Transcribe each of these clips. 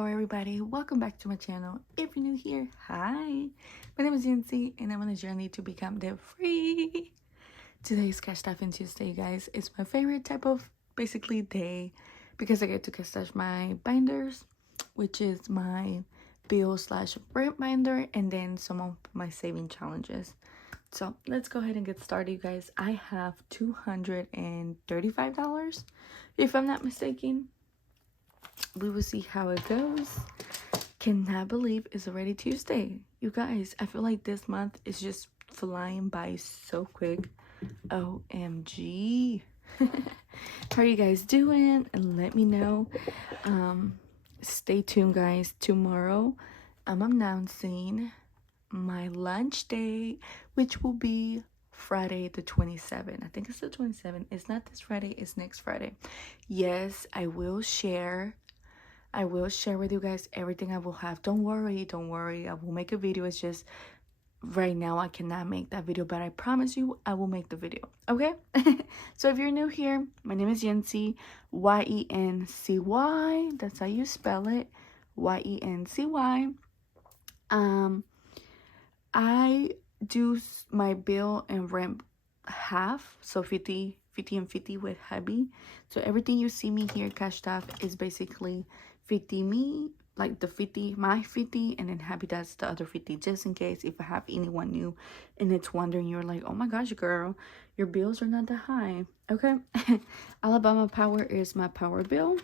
Hello everybody, welcome back to my channel. If you're new here, hi, my name is Yancy and I'm on a journey to become debt free. Today's Cash Stuffing Tuesday, you guys. It's my favorite type of basically day because I get to cash stuff my binders, which is my bill slash rent binder, and then some of my saving challenges. So let's go ahead and get started, you guys. I have $235 if I'm not mistaken. We will see how it goes. Cannot believe it's already Tuesday, you guys. I feel like this month is just flying by so quick. OMG. How are you guys doing? And let me know. Stay tuned, guys. Tomorrow I'm announcing my lunch day, which will be Friday the 27th. I think it's the 27th. It's not this Friday, it's next Friday. Yes, I will share with you guys everything I will have. Don't worry, I will make a video. It's just right now I cannot make that video, but I promise you I will make the video, okay? So if you're new here, my name is Yancy, Y-E-N-C-Y. That's how you spell it, Y-E-N-C-Y. I do my bill and rent half, so 50 and 50 with hubby. So everything you see me here cashed off is basically 50 me, like the 50 my 50, and then hubby does the other 50, just in case if I have anyone new and it's wondering, you're like, oh my gosh girl, your bills are not that high, okay? Alabama Power is my power bill.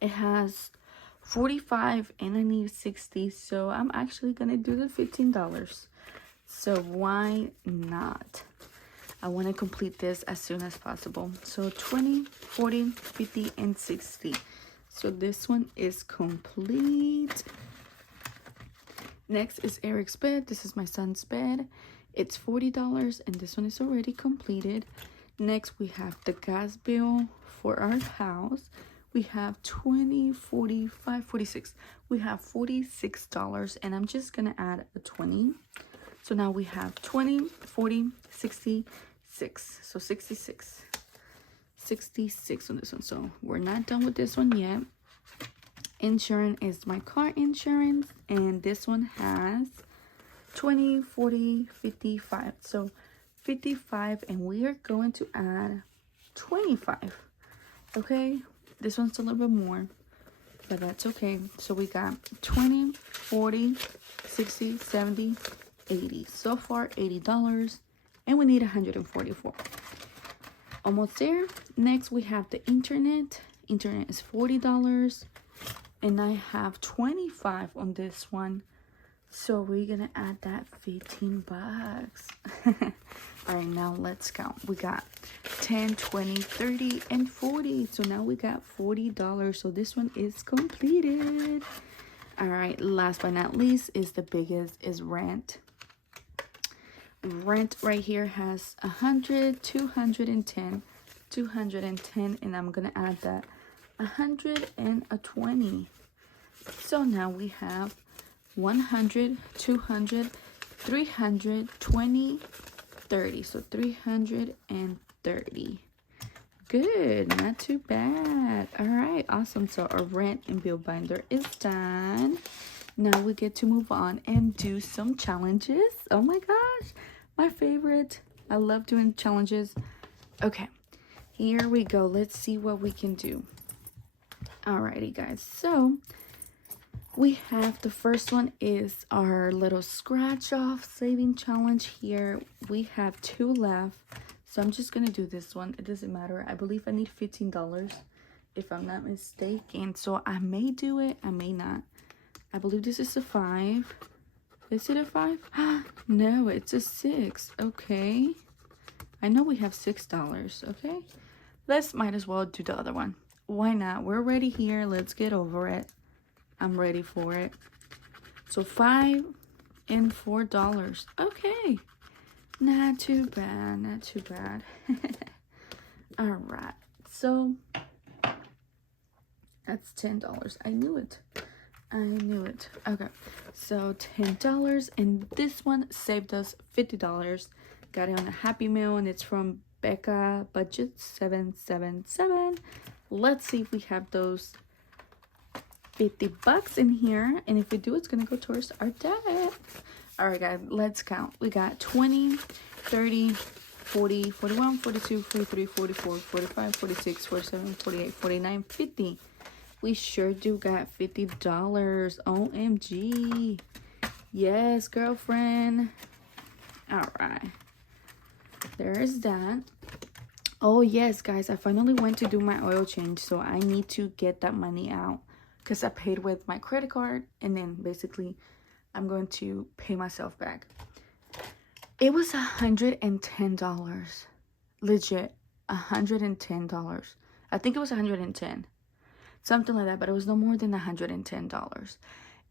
It has 45 and I need 60, so I'm actually gonna do the $15. So why not? I want to complete this as soon as possible. So 20, 40, 50, and 60. So this one is complete. Next is Eric's bed. This is my son's bed. It's $40 and this one is already completed. Next we have the gas bill for our house. We have 20, 45, 46. We have $46 and I'm just gonna add a 20. So now we have 20, 40, 66. So 66 on this one. So we're not done with this one yet. Insurance is my car insurance, and this one has 20, 40, 55. So 55, and we are going to add 25. Okay, this one's a little bit more, but that's okay. So we got 20, 40, 60, 70, 80. So far $80, and we need 144. Almost there. Next we have the internet is $40, and I have 25 on this one, so we're gonna add that 15 bucks. All right, now let's count. We got 10, 20, 30, and 40. So now we got $40. So this one is completed. All right, last but not least is the biggest, is rent. Rent right here has 100, 210, 210, and I'm gonna add that 120. So now we have 100, 200, 300, 20, 30. So 330. Good, not too bad. All right, awesome. So our rent and bill binder is done. Now we get to move on and do some challenges. Oh my gosh, my favorite. I love doing challenges. Okay, here we go. Let's see what we can do. Alrighty guys, so we have the first one is our little scratch off saving challenge. Here we have 2 left, so I'm just gonna do this one. It doesn't matter. I believe I need $15 if I'm not mistaken, so I may do it, I may not. I believe this is a 5. Is it a 5? No, it's a 6. Okay, I know we have $6. Okay, might as well do the other one. Why not? We're ready here. Let's get over it. I'm ready for it. So $5 and $4. Okay, not too bad, not too bad. All right, so that's $10. I knew it. Okay, so $10, and this one saved us $50. Got it on a Happy Meal, and it's from Becca Budget 777. Let's see if we have those 50 bucks in here, and if we do, it's gonna go towards our debt. All right, guys, let's count. We got 20, 30, 40, 41, 42, 43, 44, 45, 46, 47, 48, 49, 50. We sure do got $50. OMG. Yes, girlfriend. All right. There's that. Oh, yes, guys. I finally went to do my oil change, so I need to get that money out because I paid with my credit card, and then basically I'm going to pay myself back. It was $110. Legit, $110. I think it was 110. Something like that, but it was no more than $110.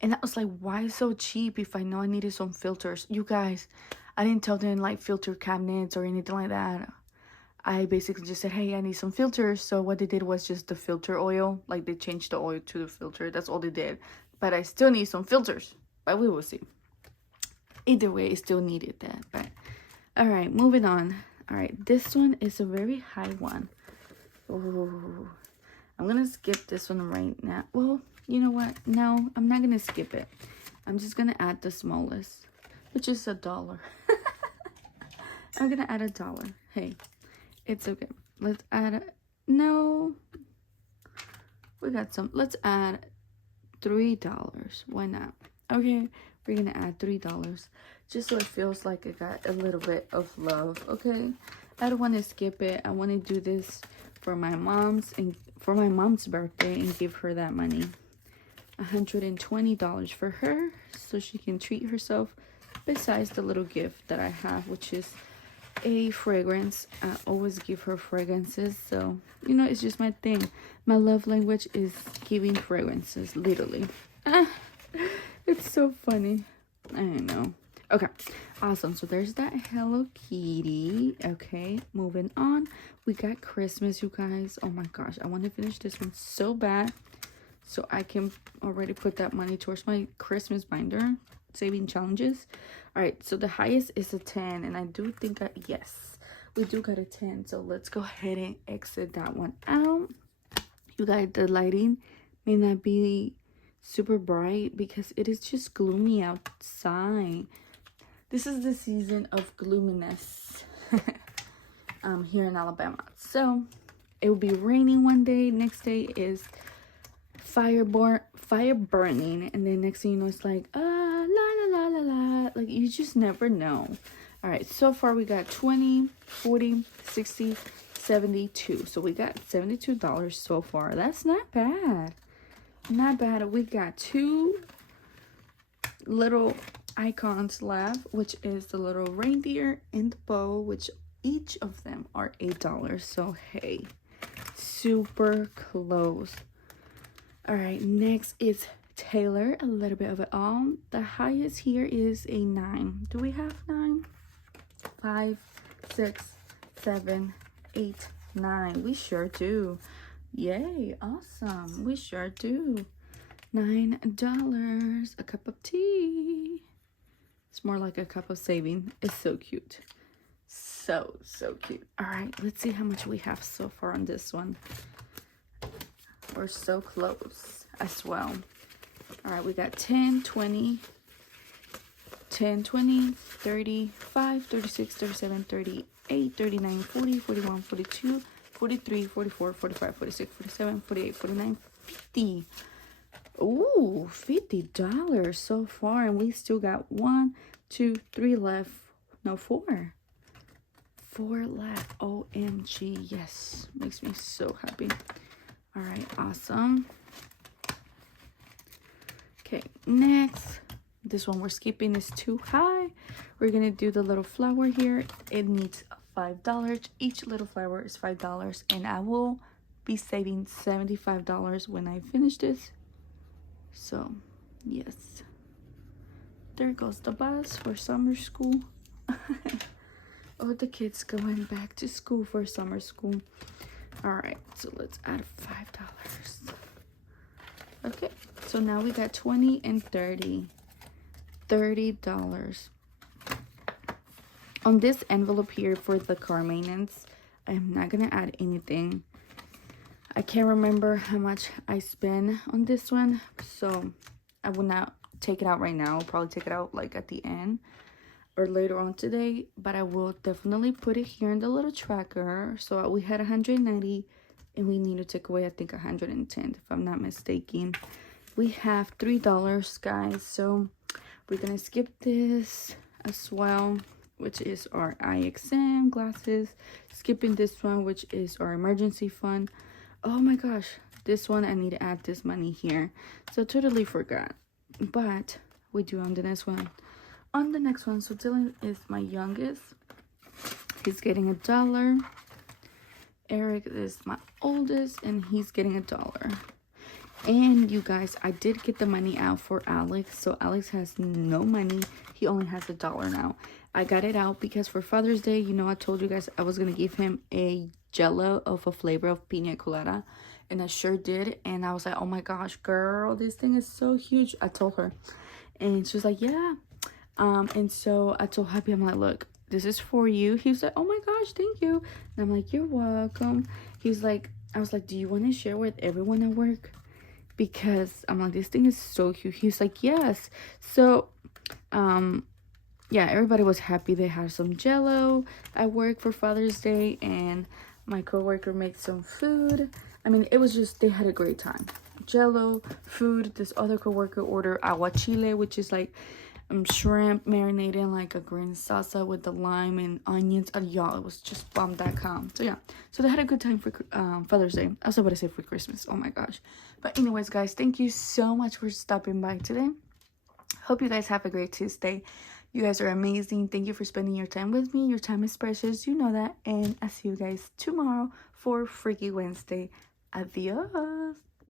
And I was like, why so cheap if I know I needed some filters? You guys, I didn't tell them like filter cabinets or anything like that. I basically just said, hey, I need some filters. So what they did was just the filter oil. Like they changed the oil to the filter. That's all they did. But I still need some filters. But we will see. Either way, I still needed that. But all right, moving on. All right, this one is a very high one. Oh, I'm gonna skip this one right now. Well, you know what? No, I'm not gonna skip it. I'm just gonna add the smallest, which is $1. I'm gonna add $1. Hey, it's okay. Let's add no. We got some. Let's add $3. Why not? Okay, we're gonna add $3 just so it feels like it got a little bit of love. Okay, I don't want to skip it. I want to do this for my mom's birthday and give her that money. $120 for her so she can treat herself, besides the little gift that I have, which is a fragrance. I always give her fragrances, so you know, it's just my thing. My love language is giving fragrances, literally. It's so funny. I know. Okay, awesome. So there's that Hello Kitty. Okay, moving on. We got Christmas, you guys. Oh my gosh, I want to finish this one so bad so I can already put that money towards my Christmas binder saving challenges. All right, so the highest is a 10, and I do think that, yes, we do got a 10. So let's go ahead and exit that one out. You guys, the lighting may not be super bright because it is just gloomy outside. This is the season of gloominess here in Alabama. So it will be raining one day, next day is fire burning, and then next thing you know, it's like la la la la la. Like, you just never know. All right, so far we got 20, 40, 60, 72. So we got $72 so far. That's not bad. Not bad. We got 2 little icons left, which is the little reindeer and the bow, which each of them are $8. So hey, super close. All right, next is Taylor, a little bit of it all. The highest here is a 9. Do we have 9? 5, 6, 7, 8, 9. We sure do. Yay, awesome. We sure do. $9. A cup of tea. It's more like a cup of saving. It's so cute. So cute. All right, let's see how much we have so far on this one. We're so close as well. All right, we got 10, 20, 10, 20, 35, 36, 37, 38, 39, 40, 41, 42, 43, 44, 45, 46, 47, 48, 49, 50. Ooh, $50 so far, and we still got 1, 2, 3 left. No, 4. 4 left. OMG, yes, makes me so happy. All right, awesome. Okay, next, this one we're skipping is too high. We're gonna do the little flower here. It needs $5. Each little flower is $5, and I will be saving $75 when I finish this. So yes, there goes the bus for summer school. Oh, the kids going back to school for summer school. All right, so let's add $5. Okay, so now we got 20 and 30. $30. On this envelope here for the car maintenance, I'm not gonna add anything. I can't remember how much I spent on this one, so I will not take it out right now. I'll probably take it out like at the end or later on today, but I will definitely put it here in the little tracker. So we had 190 and we need to take away, I think, 110 if I'm not mistaken. We have $3, guys, so we're gonna skip this as well, which is our eye exam glasses. Skipping this one, which is our emergency fund. Oh my gosh, this one I need to add this money here, so totally forgot, but we do on the next one. On the next one, so Dylan is my youngest. He's getting $1. Eric is my oldest, and he's getting $1. And you guys, I did get the money out for Alex, so Alex has no money. He only has $1 now. I got it out because for Father's Day, you know, I told you guys I was gonna give him a Jello of a flavor of pina colada, and I sure did. And I was like, oh my gosh, girl, this thing is so huge. I told her, and she was like, yeah. And so I told Happy, I'm like, look, this is for you. He was like, oh my gosh, thank you. And I'm like, you're welcome. He's like, I was like, do you want to share with everyone at work? Because I'm like, this thing is so huge. He's like, yes. So yeah, everybody was happy. They had some Jello at work for Father's Day, and my coworker made some food. I mean, it was just, they had a great time. Jello, food. This other coworker ordered aguachile, which is like shrimp marinated in like a green salsa with the lime and onions. Y'all, it was just bomb.com. So yeah, so they had a good time for Father's Day. I was about to say for Christmas. Oh my gosh. But anyways, guys, thank you so much for stopping by today. Hope you guys have a great Tuesday. You guys are amazing. Thank you for spending your time with me. Your time is precious, you know that. And I'll see you guys tomorrow for Freaky Wednesday. Adios.